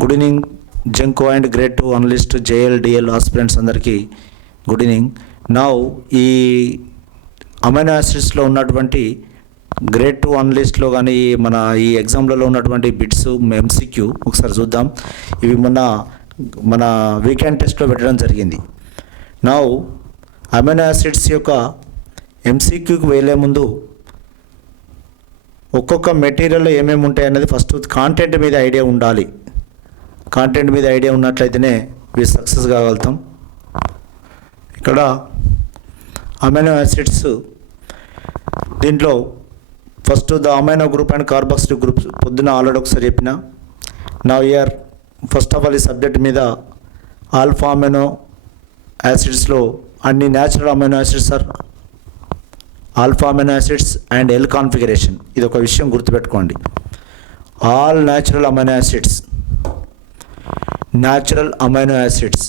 Good evening జంకో and grade 2 analyst JLDL aspirants అందరికీ good evening. Now ఈ amino యాసిడ్స్లో ఉన్నటువంటి grade 2 అనలిస్ట్లో కానీ మన ఈ ఎగ్జామ్లలో ఉన్నటువంటి బిట్స్ MCQ ఒకసారి చూద్దాం. ఇవి మన వీకెండ్ టెస్ట్లో పెట్టడం జరిగింది. నౌ అమైనో యాసిడ్స్ యొక్క MCQకి వెళ్ళే ముందు ఒక్కొక్క మెటీరియల్లో ఏమేమి ఉంటాయి అనేది ఫస్ట్ కాంటెంట్ మీద ఐడియా ఉండాలి. కాంటెంట్ మీద ఐడియా ఉన్నట్లయితేనే ఇవి సక్సెస్ కాగలుగుతాం. ఇక్కడ అమైనో యాసిడ్స్ దీంట్లో first the amino group and carboxylic groups పొద్దున ఆల్రెడీ ఒకసారి చెప్పిన. నా ఇయర్ ఫస్ట్ ఆఫ్ ఆల్ ఈ సబ్జెక్ట్ మీద ఆల్ఫా అమైనో యాసిడ్స్లో అన్ని natural amino acids are alpha amino acids and L configuration. ఇది ఒక విషయం గుర్తుపెట్టుకోండి. All natural amino acids natural amino acids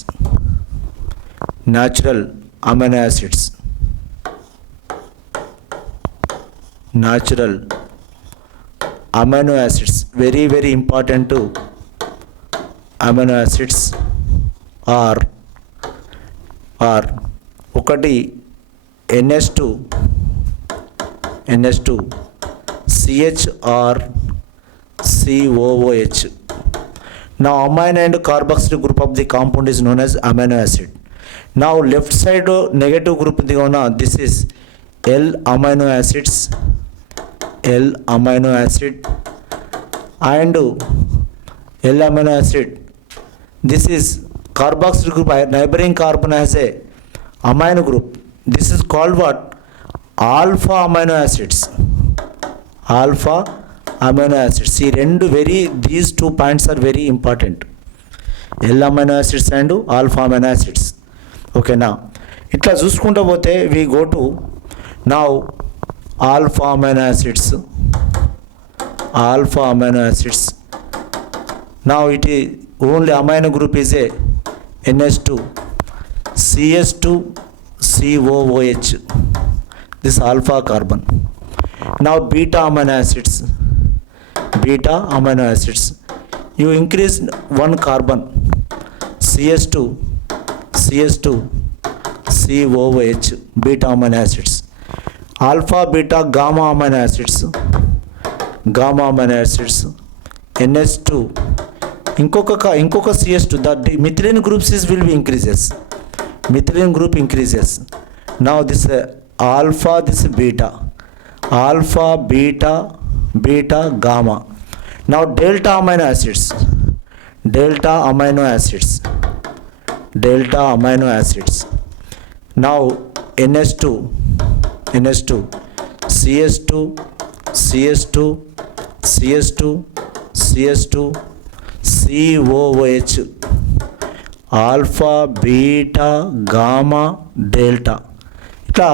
natural amino acids natural amino acids very very important to amino acids are ఒకటి NH2 CH or COOH. Now amino and carboxylic group of the compound is known as amino acid. Now left side negative group this is L amino acids, L amino acid and L amino acid. This is carboxylic group. Neighboring carbon has a amino group. This is called what? Alpha amino acids. Alpha amino acids. See, these 2 points are very important. L amino acids and alpha amino acids. Okay, now itla చూసుకుంటూ పోతే we go to now alpha amino acids. Alpha amino acids. Now it is only amino group is a NH2 CH2 COOH. This alpha carbon. Now beta amino acids. Beta amino acids, you increase 1 carbon CH2 COOH, beta amino acids. Alpha beta gamma amino acids NH2 inkoka CH2, that methylene groups will be increases. Methylene group increases. Now this alpha, this beta, alpha beta gamma. Now delta amino acids now NH2 CH2 COOH, alpha beta gamma delta. ఇట్లా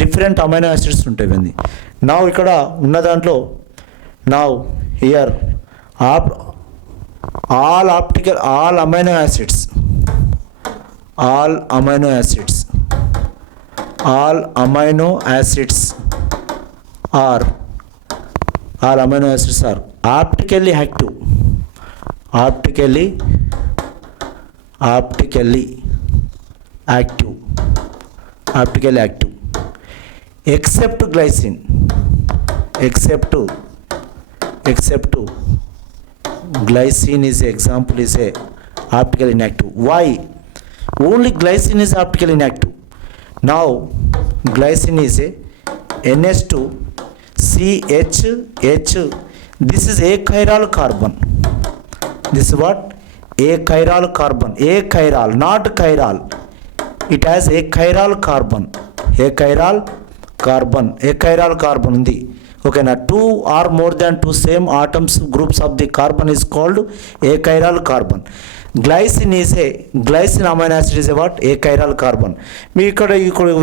different amino acids ఉంటాయి. నా ఇక్కడ ఉన్న దాంట్లో now here all amino acids are optically active except glycine, except glycine is example is a optically inactive. Why? Only glycine is optically inactive. Now glycine is a NH2 CH. This is achiral carbon. This is what? Achiral carbon. Achiral, not chiral. It has achiral carbon. Achiral carbon ఉంది. Okay, now 2 or more than 2 same atoms groups of the carbon is called achiral carbon. Glycine amino acid is a what? Achiral carbon. మీ ఇక్కడ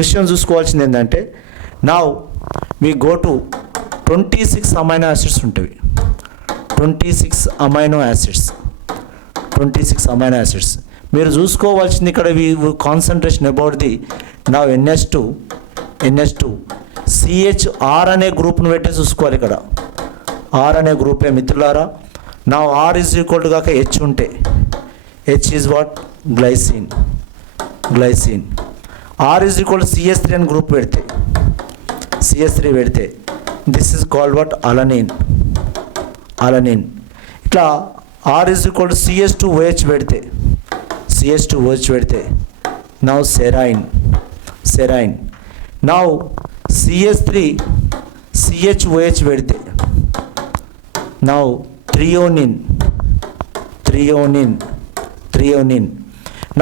విషయం చూసుకోవాల్సింది ఏంటంటే now we go to 26 amino acids ఉంటాయి. 26 amino acids మీరు చూసుకోవాల్సింది ఇక్కడ concentration about the now NH2 CHR అనే గ్రూప్ను పెట్టే చూసుకోవాలి. ఇక్కడ R అనే గ్రూపే మిత్రులారా. నా ఆర్ ఈజ్ ఈక్వల్ టు కాక హెచ్ ఉంటే H is what glycine. R is equal to సిఎస్3 అని గ్రూప్ పెడితే సిఎస్3 పెడితే this is called what alanine. ఇట్లా ఆర్ ఈజ్ ఈక్వల్ టు సిఎస్2OH పెడితే నౌ సెరైన్. నౌ CH3CHOH పెడితే now threonine.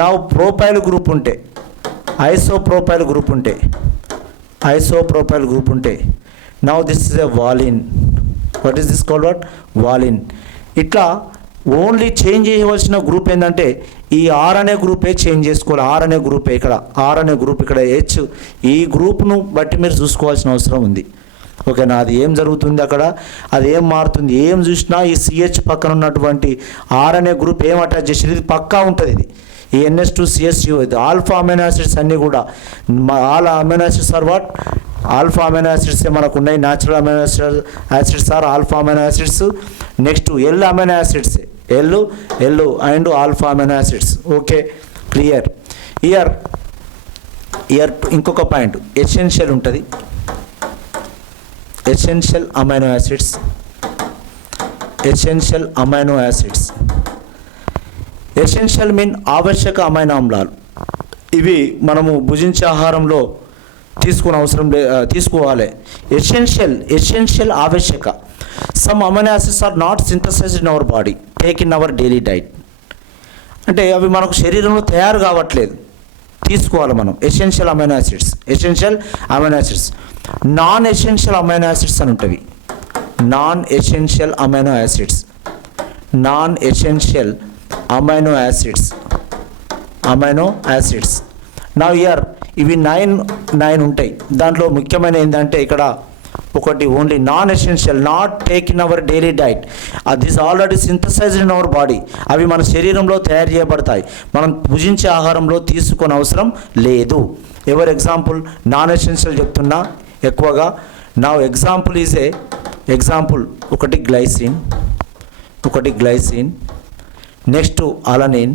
Now propyl group ఉంటే ఐసోప్రోపైల్ గ్రూప్ ఉంటే now this is a valine. What is this called what valine. ఇట్లా only change చేయవలసిన group ఏంటంటే ఈ ఆర్ అనే గ్రూపే చేంజ్ చేసుకోవాలి. ఆర్ అనే గ్రూపే ఇక్కడ, ఆర్ అనే గ్రూప్ ఇక్కడ, హెచ్. ఈ గ్రూప్ను బట్టి మీరు చూసుకోవాల్సిన అవసరం ఉంది. ఓకేనా? అది ఏం జరుగుతుంది అక్కడ, అది ఏం మారుతుంది, ఏం చూసినా ఈ సిహెచ్ పక్కన ఉన్నటువంటి ఆర్ అనే గ్రూప్ ఏం అటాచ్ చేసేది ఇది పక్కా ఉంటుంది. ఇది ఈ NH2CH3 ఇది ఆల్ఫా అమైనో యాసిడ్స్ అన్నీ కూడా all amino acids are what alpha amino యాసిడ్సే మనకు ఉన్నాయి. Natural amino acids are alpha amino acids. Next L amino యాసిడ్సే, L and alpha amino acids. Okay, clear. ఇయర్ ఇంకొక పాయింట్ ఎసెన్షియల్ ఉంటుంది. Essential amino acids essential mean ఆవశ్యక అమైనో ఆమ్లాలు. ఇవి మనము భుజించే ఆహారంలో తీసుకోవాలి. ఎసెన్షియల్ ఆవశ్యక. Some amino acids are not synthesized in our body, take in our daily diet. అంటే అవి మనకు శరీరంలో తయారు కావట్లేదు, తీసుకోవాలి మనం. Essential amino acids non essential amino acids అని ఉంటుంది. Non essential amino acids. నా ఇయర్ ఇవి 9 ఉంటాయి. దాంట్లో ముఖ్యమైన ఏంటంటే ఇక్కడ ఒకటి only non essential, not take in our daily diet. This already synthesised in our body. అవి మన శరీరంలో తయారు చేయబడతాయి, మనం భుజించే ఆహారంలో తీసుకొని అవసరం లేదు. ఎవరు ఎగ్జాంపుల్ నాన్ ఎసెన్షియల్ చెప్తున్నా ఎక్కువగా. నా ఎగ్జాంపుల్ ఒకటి glycine, next alanine,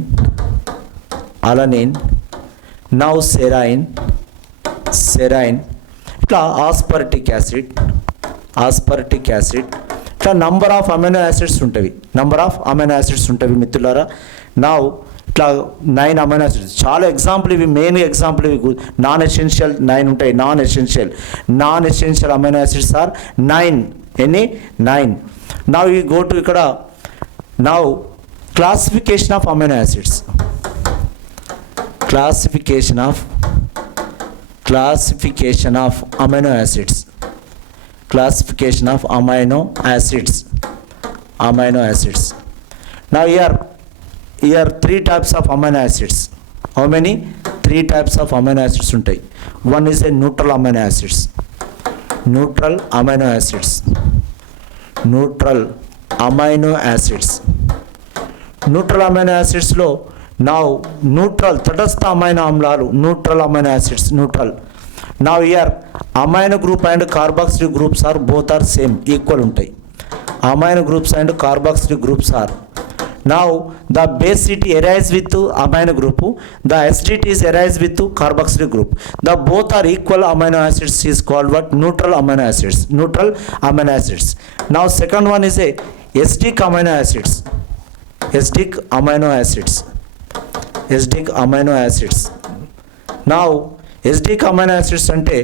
now serine. ఇట్లా ఆస్పర్టిక్ యాసిడ్. ఇట్లా నంబర్ ఆఫ్ అమైనో యాసిడ్స్ ఉంటుంది మిత్రులారా. నా ఇట్లా 9 అమైనో యాసిడ్స్. చాలా ఎగ్జాంపుల్ ఇవి, మెయిన్ ఎగ్జాంపుల్ ఇవి. నాన్ ఎసెన్షియల్ 9 ఉంటాయి. Non essential amino acids are 9. 9. Now you go to ఇక్కడ now classification of amino acids. Classification of amino acids. Now here 3 types of amino acids. How many? 3 types of amino acids ఉంటాయి. One is a neutral amino acids. Neutral amino acids లో now తటస్థ amino ఆమ్లాలు, neutral amino acids. Now here amino group and carboxylic groups are both are same, equal ఉంటాయి. Amino groups and carboxylic groups are. Now the basicity arises with amino group, the acidity is arises with carboxylic group. The both are equal amino acids is called what? Neutral amino acids. Now second one is a acidic amino acids. Now acidic amino acids అంటే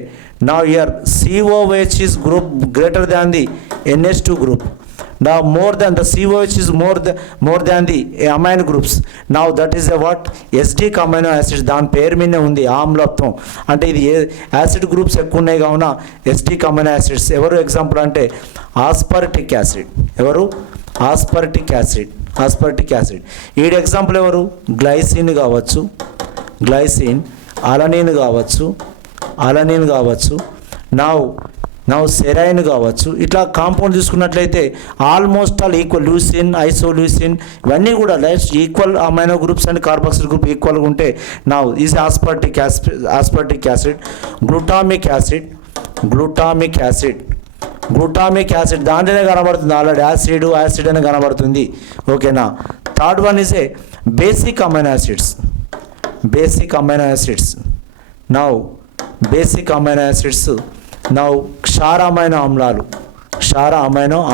now here COH is group greater than the NH2 group. Now more than the COH is more than the amino groups. Now that is a what? acidic amino acids. దాని పేరు మీదనే ఉంది ఆమ్లత్వం. అంటే ఇది acid groups ఎక్కువ ఉన్నాయి కావున acidic amino acids. ఎవరు ఎగ్జాంపుల్ అంటే ఆస్పర్టిక్ యాసిడ్. ఈడ ఎగ్జాంపుల్ ఎవరు? గ్లైసిన్ కావచ్చు, అలనిన్ కావచ్చు, నౌ సెరైన్ కావచ్చు. ఇట్లా కాంపౌండ్ తీసుకున్నట్లయితే almost all equal. Leucine, isoleucine ఇవన్నీ కూడా equal amino groups and carboxyl group ఈక్వల్గా ఉంటే now is aspartic acid. Glutamic acid glutamic acid దాంట్లోనే కనబడుతుంది, ఆల్రెడీ యాసిడ్ అని కనబడుతుంది. ఓకేనా. Third one is a basic amino acids. Now basic amino acids, now క్షార అమైనో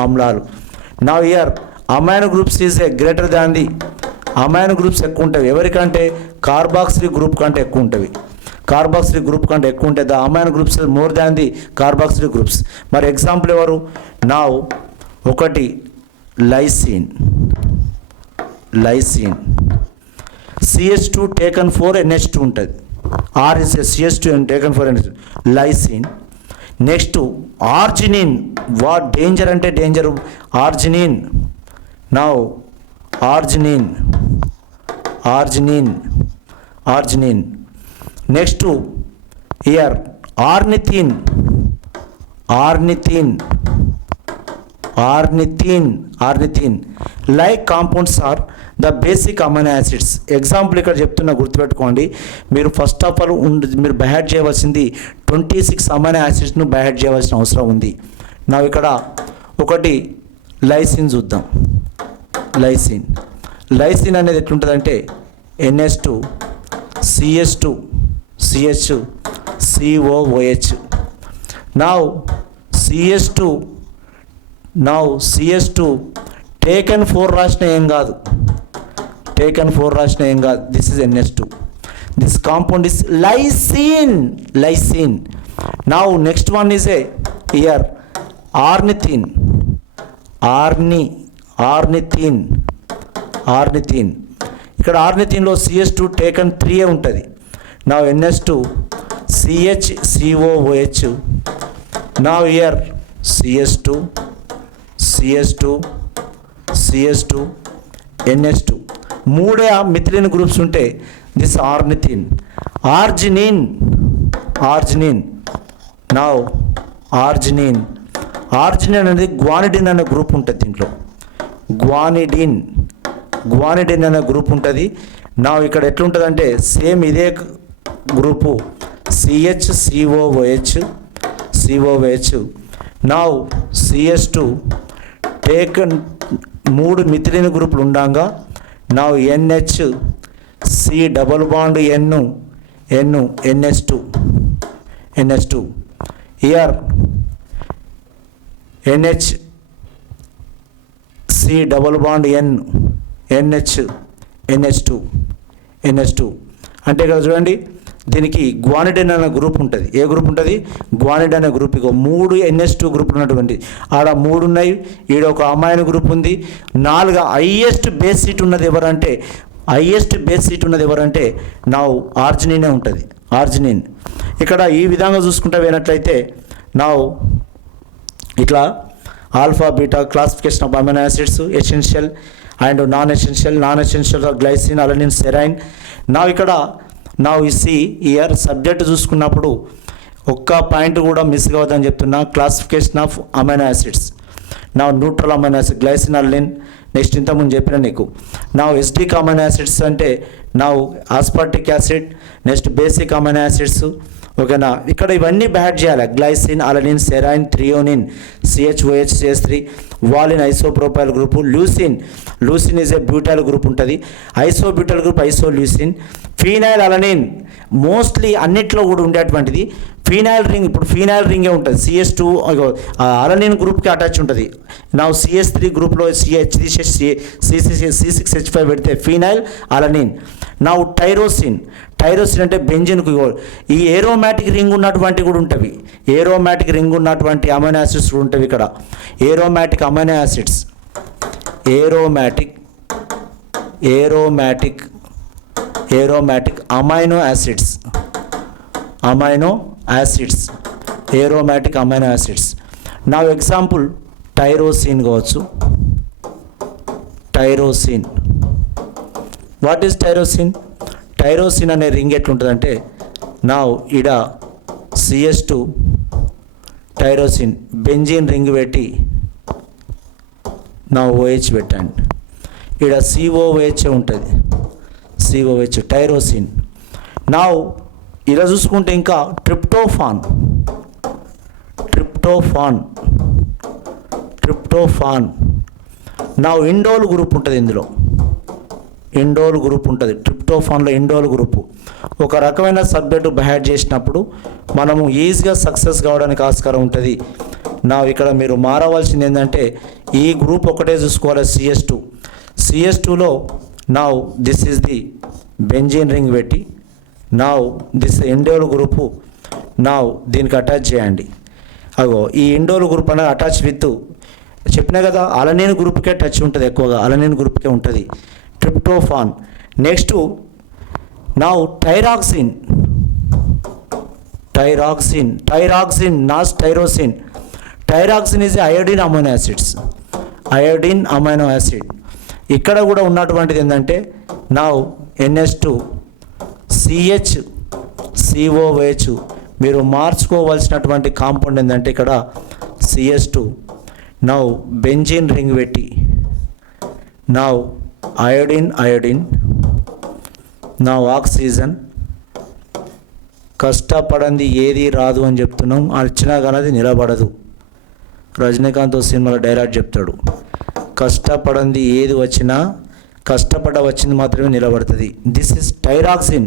ఆమ్లాలు. నౌ ఇయర్ amino groups is a greater than the, amino groups ఎక్కువ ఉంటాయి ఎవరికంటే కార్బాక్సిలిక్ గ్రూప్ కంటే ఎక్కువ ఉంటుంది. The amino groups more than the carboxylic groups. మరి ఎగ్జాంపుల్ ఎవరు? నౌ ఒకటి లైసిన్ CH2 టేకన్ 4 NH2 ఉంటుంది. R is a CH2 and taken 4 NH2 lysine. Next arginine. What danger అంటే danger arginine. Now arginine. Next ఇయర్ ornithine. Like compounds are the basic amino acids. Example ఇక్కడ చెప్తున్నా, గుర్తుపెట్టుకోండి. మీరు first of all మీరు by heart చేయవలసింది 26 amino యాసిడ్స్ను by heart చేయవలసిన అవసరం ఉంది. నా ఇక్కడ ఒకటి లైసిన్ చూద్దాం. లైసిన్ అనేది ఎట్లుంటుందంటే NH2 CH2 CH COOH. Now CH2 taken 4 రాసిన ఏం కాదు. This is NH2. This compound is lysine. Now next one is a ఇయర్ ఆర్నిథిన్. ఇక్కడ ఆర్నిథిన్లో CH2 టేకన్ 3 ఉంటుంది. నా NH2 CH COOH. నా ఇయర్ CH2 NH2 మూడే మిథిలిన్ గ్రూప్స్ ఉంటే దిస్ ఆర్నిథిన్. ఆర్జినిన్. నా ఆర్జినిన్ అనేది గ్వానిడిన్ అనే గ్రూప్ ఉంటుంది. దీంట్లో గ్వానిడిన్ అనే గ్రూప్ ఉంటుంది. నా ఇక్కడ ఎట్లుంటుందంటే సేమ్ ఇదే గ్రూపు CH COOH. నా CH2 టేకన్ 3 మిథిలిన్ గ్రూపులు ఉండగా నా NH C double bond NH2 year NH C double bond NH2 అంటే ఇక్కడ చూడండి, దీనికి గ్వానిడిన్ అనే గ్రూప్ ఉంటుంది. ఏ గ్రూప్ ఉంటుంది? గ్వానిడిన్ అనే గ్రూప్. ఇక 3 NH2 గ్రూపులు ఉన్నటువంటి ఆడ 3 ఉన్నాయి. ఈడ ఒక అమైనో గ్రూప్ ఉంది. 4 హైయెస్ట్ బేస్ సీట్ ఉన్నది ఎవరంటే నా ఆర్జినినే ఉంటుంది. ఇక్కడ ఈ విధంగా చూసుకుంటా పోయినట్లయితే నా ఇట్లా alpha beta classification of amino acids, essential and non essential glycine, alanine, serine. నా ఇక్కడ ఇయర్ సబ్జెక్ట్ చూసుకున్నప్పుడు ఒక్క పాయింట్ కూడా మిస్ కావద్దని చెప్తున్నా. Classification of amino acids. నా neutral amino acid glycine, alanine. Next ఇంతకుముందు చెప్పిన నీకు నా ఎసిడిక్ అమైనో యాసిడ్స్ అంటే నా aspartic acid. Next basic amino acids. ఓకేనా. ఇక్కడ ఇవన్నీ బ్యాడ్ చేయాలి. Glycine, alanine, serine, threonine, CHOH CH3, valine isopropyl group. Leucine is a butyl group ఉంటుంది. Isobutyl group isoleucine. Phenyl alanine mostly అన్నిట్లో కూడా ఉండేటువంటిది. ఫీనైల్ రింగ్, ఇప్పుడు ఫీనైల్ రింగే ఉంటుంది. CH2 అలనిన్ గ్రూప్కి అటాచ్ ఉంటుంది. నా CH3 గ్రూప్లో C6H5 పెడితే ఫీనైల్ అలనిన్. నా టైరోసిన్ అంటే బెంజిన్కు. ఈ ఏరోమాటిక్ రింగ్ ఉన్నటువంటి కూడా ఉంటుంది. ఏరోమాటిక్ రింగ్ ఉన్నటువంటి అమైనో యాసిడ్స్ కూడా ఉంటాయి ఇక్కడ. Aromatic amino acids. Aromatic amino acids. నా ఎగ్జాంపుల్ టైరోసిన్ కావచ్చు. వాట్ ఈస్ టైరోసిన్ అనే రింగ్ ఎట్లుంటుందంటే నా ఇడ CH2 టైరోసిన్ బెంజీన్ రింగ్ పెట్టి నా OH పెట్టండి. ఇడ COOH ఉంటుంది. టైరోసిన్. నా ఇలా చూసుకుంటే ఇంకా ట్రిప్టోఫాన్ ట్రిప్టోఫాన్. నా ఇండోల్ గ్రూప్ ఉంటుంది, ఇందులో ఇండోల్ గ్రూప్ ఉంటుంది. ట్రిప్టోఫాన్లో ఇండోల్ గ్రూపు ఒక రకమైన సబ్జెక్టు బయాడ్ చేసినప్పుడు మనము ఈజీగా సక్సెస్ కావడానికి ఆస్కారం ఉంటుంది. నా ఇక్కడ మీరు మారవలసింది ఏంటంటే ఈ గ్రూప్ ఒకటే చూసుకోవాలి, CS2లో నా this is the benzene ring పెట్టి నా దిస్ ఇండోల్ గ్రూపు నా దీనికి అటాచ్ చేయండి. అగో ఈ ఇండోల్ గ్రూప్ అనేది అటాచ్ విత్ చెప్పినా కదా, అలనిన్ గ్రూప్కే టచ్ ఉంటుంది, ఎక్కువగా అలనిన్ గ్రూప్కే ఉంటుంది ట్రిప్టోఫాన్. నెక్స్ట్ నా thyroxine not tyrosine. Thyroxine is iodine amino acid. ఇక్కడ కూడా ఉన్నటువంటిది ఏంటంటే నా NH2 CH మీరు మార్చుకోవాల్సినటువంటి కాంపౌండ్ ఏంటంటే ఇక్కడ CS2 నౌ బెంజీన్ రింగ్ పెట్టి నౌ అయోడిన్ నౌ ఆక్సిజన్. కష్టపడంది ఏది రాదు అని చెప్తున్నాం, వచ్చినా కానీ అది నిలబడదు. రజనీకాంత్ సినిమాలో డైలాగ్ చెప్తాడు, కష్టపడంది ఏది వచ్చినా వచ్చింది మాత్రమే నిలబడుతుంది. దిస్ ఇస్ టైరాక్సిన్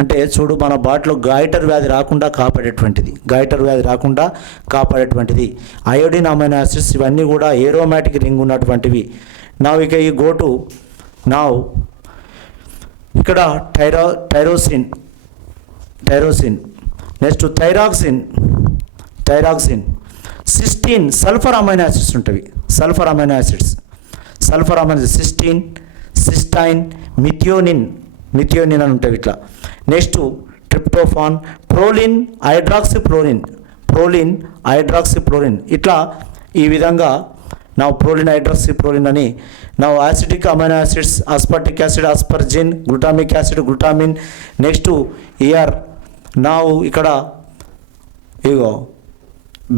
అంటే చూడు మన బాటిలో గాయిటర్ వ్యాధి రాకుండా కాపాడేటువంటిది అయోడిన్ అమైనో యాసిడ్స్. ఇవన్నీ కూడా ఏరోమాటిక్ రింగ్ ఉన్నటువంటివి. నా ఇక ఈ గోటు నా ఇక్కడ tyrosine. Next thyroxine. Cysteine sulphur amino acids ఉంటవి. సిస్టీన్, సిస్టైన్, మిథియోనిన్ అని ఉంటాయి ఇట్లా. నెక్స్ట్ ట్రిప్టోఫాన్, ప్రోలిన్, హైడ్రాక్సిప్రోలిన్ ఇట్లా ఈ విధంగా నా ప్రోలిన్, హైడ్రాక్సిప్రోలిన్ అని నా acidic amino acids, aspartic acid, asparagine, glutamic acid, glutamine. Next నా ఇక్కడ ఇగో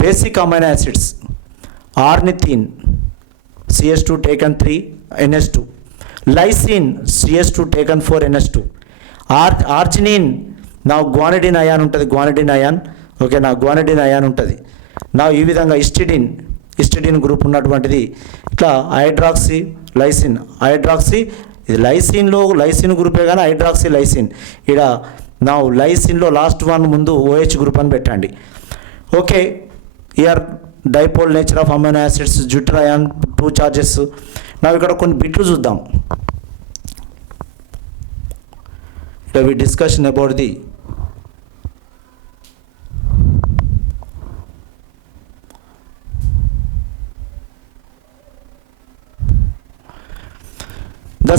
basic amino acids, ornithine CS2 taken 3 NH2, lysine CS2 taken 4 NH2, arginine నా గ్వానిడిన్ అయాన్ ఉంటుంది, ఓకే నా గ్వానిడిన్ అయాన్ ఉంటుంది. నా ఈ విధంగా ఇస్టిడిన్ గ్రూప్ ఉన్నటువంటిది. ఇట్లా హైడ్రాక్సీ ఇది లైసిన్ గ్రూపే కానీ హైడ్రాక్సీ. ఇక్కడ నా లైసిన్లో లాస్ట్ వన్ ముందు OH గ్రూప్ అని పెట్టండి. ఓకే ఇయర్ dipole nature of amino acids, zwitterion 2 charges. నా ఇక్కడ కొన్ని బిట్లు చూద్దాం. We discussion about the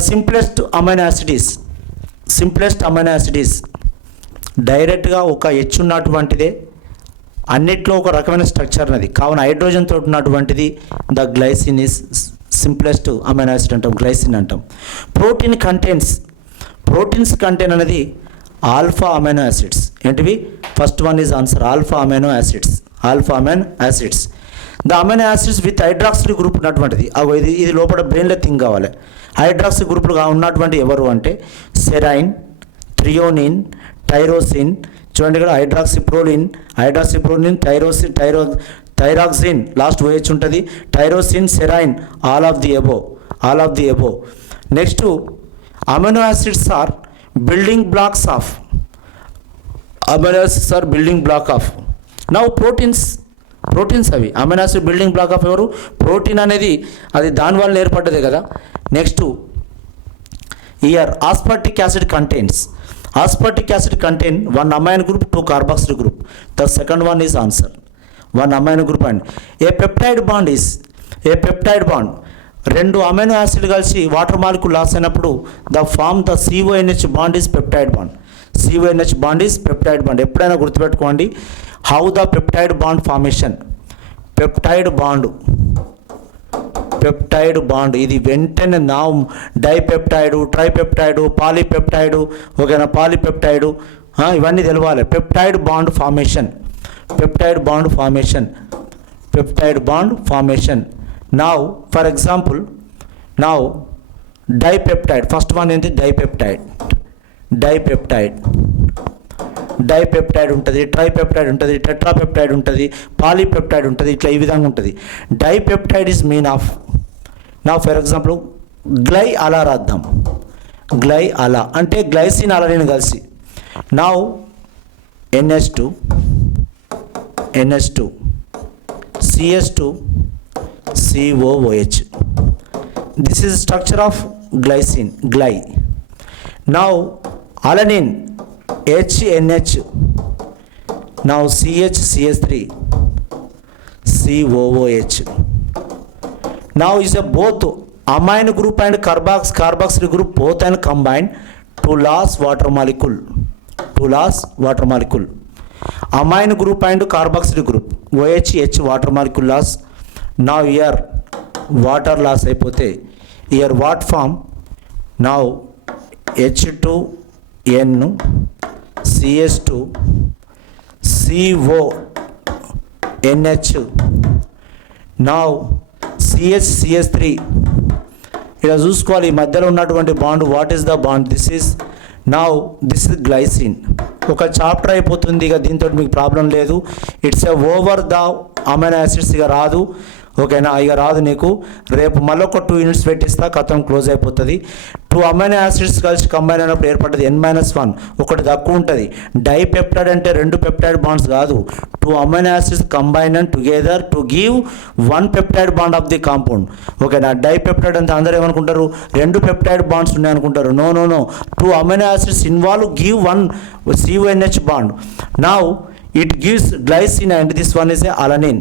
simplest amino acid is డైరెక్ట్గా ఒక H ఉన్నటువంటిదే, అన్నిట్లో ఒక రకమైన స్ట్రక్చర్ అనేది కావున హైడ్రోజన్ తోటి ఉన్నటువంటిది the glycine is simplest amino acid అంటాం, గ్లైసిన్ అంటాం. ప్రోటీన్స్ కంటైన్ అనేది ఆల్ఫా అమైనో యాసిడ్స్. ఏంటివి? First one is answer, alpha amino acids. The amino acids with hydroxyl group ఉన్నటువంటిది. ఇది లోపల బ్రెయిన్లో థింక్ కావాలి. హైడ్రాక్సిల్ గ్రూప్లుగా ఉన్నటువంటి ఎవరు అంటే సెరైన్, థ్రియోనిన్, టైరోసిన్. చూడండి ఇక్కడ హైడ్రాక్సిప్రోలిన్, థైరాక్సిన్ లాస్ట్ OH ఉంటుంది, tyrosine, serine, all of the above. Next amino acids are building block of now proteins అవి amino acid building block of ఎవరు? ప్రోటీన్ అనేది అది దానివల్ల ఏర్పడ్డదే కదా. నెక్స్ట్ ఇయర్ aspartic acid contain 1 amino group, 2 carboxyl group. The second one is answer, 1 amino group. And a peptide bond రెండు amino acid కలిసి వాటర్ మాలిక్యూల్ లాస్ అయినప్పుడు the CONH bond is peptide bond. ఎప్పుడైనా గుర్తుపెట్టుకోండి, how the peptide bond formation. Peptide bond ఇది వెంటనే నా డైపెప్టైడు, ట్రైపెప్టైడు, పాలీపెప్టైడు, ఓకేనా పాలీపెప్టైడు ఇవన్నీ తెలవాలి. Peptide bond formation. Now for example dipeptide, first one ఏంటి? డైపెప్టైడ్ డైపెప్టైడ్ ఉంటుంది, ట్రైపెప్టైడ్ ఉంటుంది, టెట్రాపెప్టైడ్ ఉంటుంది, పాలీపెప్టైడ్ ఉంటుంది, ఇట్లా ఈ విధంగా ఉంటుంది. డైపెప్టైడ్ ఈజ్ మీన్ ఆఫ్ నా ఫర్ ఎగ్జాంపుల్ గ్లై అలా రాద్దాం. గ్లై అలా అంటే గ్లైసిన్ అలనిన్ కలిసి. Now NH2 CS2 COOH. This is structure of glycine, gly. Now alanine HNH. Now CH3 COOH. Now is a both amine group and carboxyl group both and combined to last water molecule. Amine group and carboxyl group OH water molecule loss. Now here water loss అయిపోతే here what form? Now H2N CS2 CONH. Now CH3 ఇలా చూసుకోవాలి. ఈ మధ్యలో ఉన్నటువంటి bond what is the bond? This is glycine. ఒక chapter అయిపోతుంది. ఇక దీంతో మీకు ప్రాబ్లం లేదు. It's a over the amino acids. ఇక రాదు, ఓకేనా? ఇక రాదు నీకు. రేపు మళ్ళీ ఒక 2 యూనిట్స్ పెట్టిస్తా, కథం క్లోజ్ అయిపోతుంది. 2 అమైనో యాసిడ్స్ కలిసి కంబైన్ అయినప్పుడు ఏర్పడ్డది N-1. ఒకటి తక్కువ ఉంటుంది. డైపెప్టైడ్ అంటే 2 పెప్టైడ్ బాండ్స్ కాదు. 2 amino acids combine and together to give 1 peptide bond of the compound, ఓకేనా? డైపెప్టైడ్ అంటే అందరూ ఏమనుకుంటారు? 2 పెప్టైడ్ బాండ్స్ ఉన్నాయనుకుంటారు. No. 2 amino acids involve give 1 CONH bond. Now it gives glycine and this one is a alanine.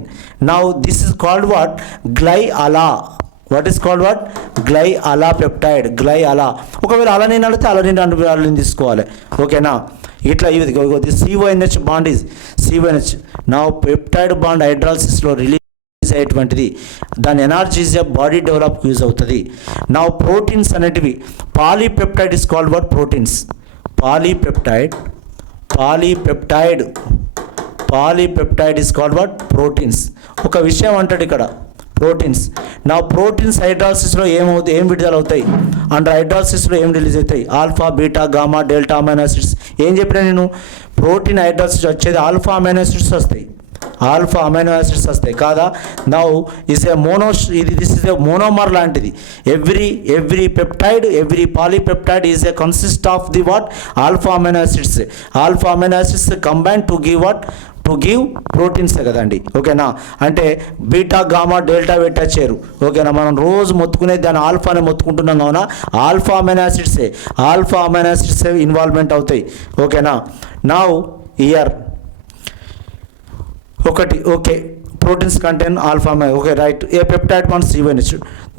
Now this is called what? Gly-ala. What is called what? Gly-ala peptide. Gly-ala. ఒకవేళ alanine అంటే alanine తీసుకోవాలి, ఓకేనా? ఇట్లా ఇది CONH bond is CONH. నా peptide bond హైడ్రాలసిస్లో release అయ్యేటువంటిది. దాని energy is body develop use అవుతుంది. నా ప్రోటీన్స్ అనేటివి polypeptide is called what? Proteins. Polypeptide is called what? Proteins. ఒక విషయం అంటాడు ఇక్కడ, ప్రోటీన్స్. నా ప్రోటీన్స్ హైడ్రాలసిస్లో ఏం విడుదల అవుతాయి? అండర్ హైడ్రాలసిస్లో ఏం రిలీజ్ అవుతాయి? Alpha, beta, gamma, delta amino acids. ఏం చెప్పినా నేను? ప్రోటీన్ హైడ్రాలసిస్ వచ్చేది ఆల్ఫా అమైనో యాసిడ్స్ వస్తాయి, కాదా? Now is a this is a monomer లాంటిది. Every peptide, every polypeptide is a consist of the what? Alpha amino acids. Alpha amino acids combine to give what? To give ప్రోటీన్సే కదండి, ఓకేనా? అంటే beta, gamma, delta పెట్టచ్చారు, ఓకేనా? మనం రోజు మొత్తుకునేది దాన్ని ఆల్ఫానే మొత్తుకుంటున్నాం కావున ఆల్ఫా అమైనో యాసిడ్సే ఇన్వాల్వ్మెంట్ అవుతాయి, ఓకేనా? నౌ ఇయర్ ఒకటి, okay, proteins contain alpha, okay, right. A peptide bond CONH.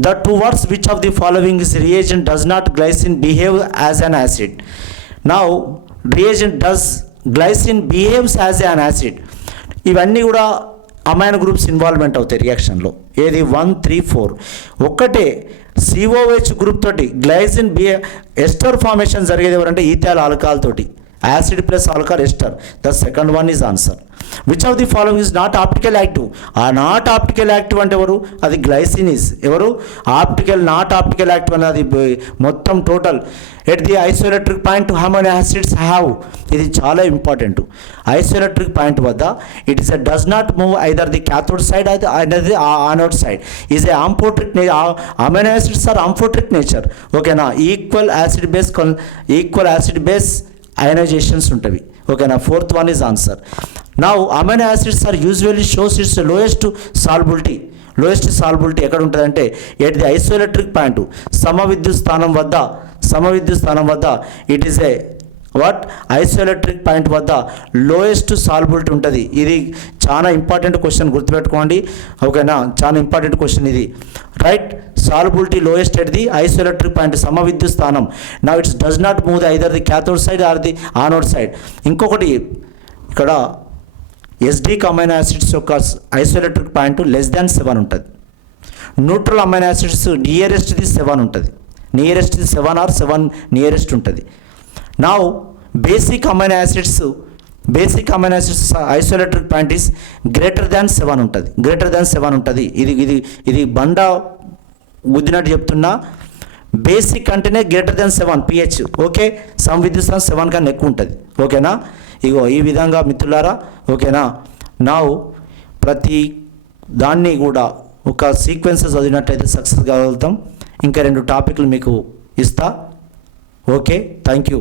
The towards which of the following is reagent does not glycine behave as an acid? Now reagent does glycine behaves as an acid. ఇవన్నీ కూడా amino groups involvement అవుతాయి రియాక్షన్లో. ఏది? 1, 3, 4. ఒక్కటే COH group తోటి glycine ester formation జరిగేది ఎవరంటే ethyl alcohol తోటి. Acid plus alcohol ester. The second one is answer. Which of the following is not optical active? ఆ నాట్ ఆప్టికల్ యాక్టివ్ అంటే ఎవరు? అది గ్లైసిన్ ఈజ్ ఎవరు? నాట్ ఆప్టికల్ యాక్టివ్ అనేది మొత్తం total. At the isoelectric point amino acids have. ఇది చాలా important. Isoelectric point వద్ద it is does not move either the cathode side అనేది anode side. Is a amphoteric. Amino acids are amphoteric nature, ఓకేనా? Equal acid base ionizations ఉంటుంది, ఓకేనా? Fourth one is answer. Now amino acids are usually shows its lowest solubility ఎక్కడ ఉంటుందంటే at the isoelectric point సమవిద్యుత్ స్థానం వద్ద it is a what? Isoelectric point వద్ద lowest solubility ఉంటుంది. ఇది చాలా ఇంపార్టెంట్ క్వశ్చన్, గుర్తుపెట్టుకోండి, ఓకేనా? చాలా ఇంపార్టెంట్ క్వశ్చన్ ఇది, right? Solubility lowest at the isoelectric point సమవిద్యుత్ స్థానం. Now it's does not move either the cathode side or the anode side. ఇంకొకటి ఇక్కడ ఎస్డిక్ అమైనో యాసిడ్స్ యొక్క ఐసోఎలక్ట్రిక్ పాయింట్ <7 ఉంటుంది. న్యూట్రల్ అమైనో యాసిడ్స్ నియరెస్ట్ది 7 ఉంటుంది. నియరెస్ట్ది 7 ఆర్ 7 నియరెస్ట్ ఉంటుంది. Now basic amino acids isoelectric point is <7 ఉంటుంది. ఇది బండ గుద్దినట్టు చెప్తున్నా. బేసిక్ అంటేనే గ్రేటర్ దెన్ 7 pH. ఓకే, సమ్ విద్యుత్ 7 కన్నా ఎక్కువ ఉంటుంది. ఓకేనా, ఇగో ఈ విధంగా మిత్రులారా. ఓకేనా, నా ప్రతి దాన్ని కూడా ఒక సీక్వెన్స్ చదివినట్టయితే సక్సెస్ కాగలుగుతాం. ఇంకా 2 టాపిక్లు మీకు ఇస్తా. Okay, thank you.